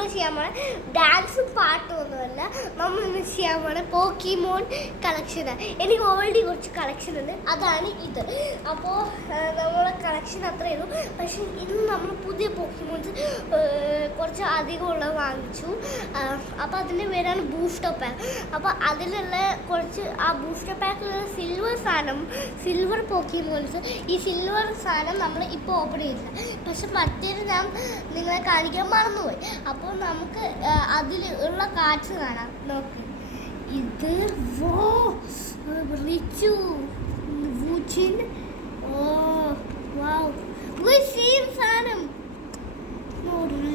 നമ്മൾ ചെയ്യാൻ പോണ ഡാൻസും പാട്ടും ഒന്നുമല്ല. നമ്മൾ ഇന്ന് ചെയ്യാൻ പോണ പോക്കിമോൺ കളക്ഷനാണ്. എനിക്ക് ഓൾറെഡി കുറച്ച് കളക്ഷൻ ഉണ്ട്, അതാണ് ഇത്. അപ്പോൾ നമ്മളെ കളക്ഷൻ അത്രയേ ഉള്ളൂ. പക്ഷേ ഇന്ന് നമ്മൾ പുതിയ പോക്കിമോൺസ് കുറച്ച് അധികമുള്ളത് വാങ്ങിച്ചു. അപ്പോൾ അതിൻ്റെ പേരാണ് ബൂസ്റ്റർ പാക്ക്. അപ്പോൾ അതിലുള്ള കുറച്ച് ആ ബൂസ്റ്റർ പാക്കിലുള്ള സിൽവർ പോക്കിമോൺസ്, ഈ സിൽവർ സാധനം നമ്മൾ ഇപ്പോൾ ഓപ്പൺ ചെയ്തില്ല. പക്ഷെ മറ്റേത് ഞാൻ നിങ്ങളെ കാണിക്കാൻ മറന്നുപോയി. അപ്പോൾ നമുക്ക് അതിൽ ഉള്ള കാർഡ്സ് കാണാം. നോക്ക്, ഇത് റിച്ചു വൂച്ചിൻ. സെയിം സാധനം,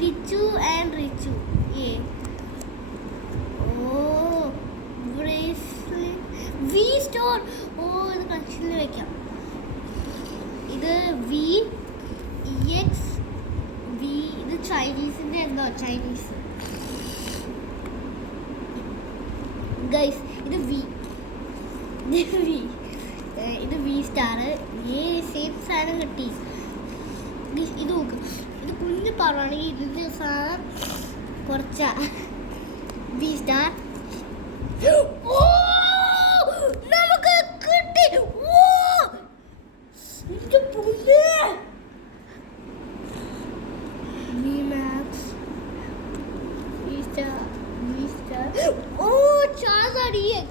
Richu and Richu. We store. ഇത് കളക്ഷനിൽ വെക്കാം. ഇത് VEX ഇത് ചൈനീസിൻ്റെ എന്തോ ചൈനീസ് ഗൈസ്. ഇത് ഇത് V സ്റ്റാർ. സെയിം സാധനം കിട്ടി. ഇത് നോക്ക്, ഇത് കുഞ്ഞു പറയുകയാണെങ്കിൽ ഇതിൻ്റെ സാധനം കുറച്ചാ. V സ്റ്റാർ നമുക്ക് കിട്ടി. Charizard EX.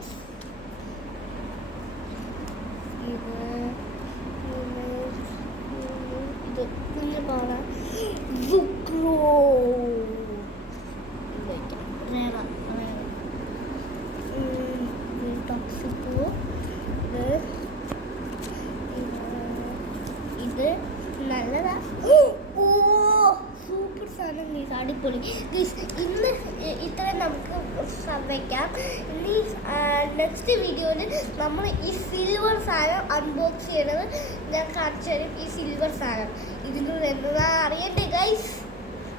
ഇത് കുഞ്ഞു പാട Zucro. Toxico. ഇത് നല്ലതാ. സൂപ്പർ സാധനം, അടിപൊളി. ഇന്ന് ഇത്രയും നമുക്ക് വയ്ക്കാം. ഇനി നെക്സ്റ്റ് വീഡിയോയിൽ നമ്മൾ ഈ സിൽവർ സാധനം അൺബോക്സ് ചെയ്യണത് ഞാൻ കാണിച്ചു തരും. ഈ സിൽവർ സാധനം ഇതിന് എന്നതാ അറിയണ്ടേ ഗൈസ്?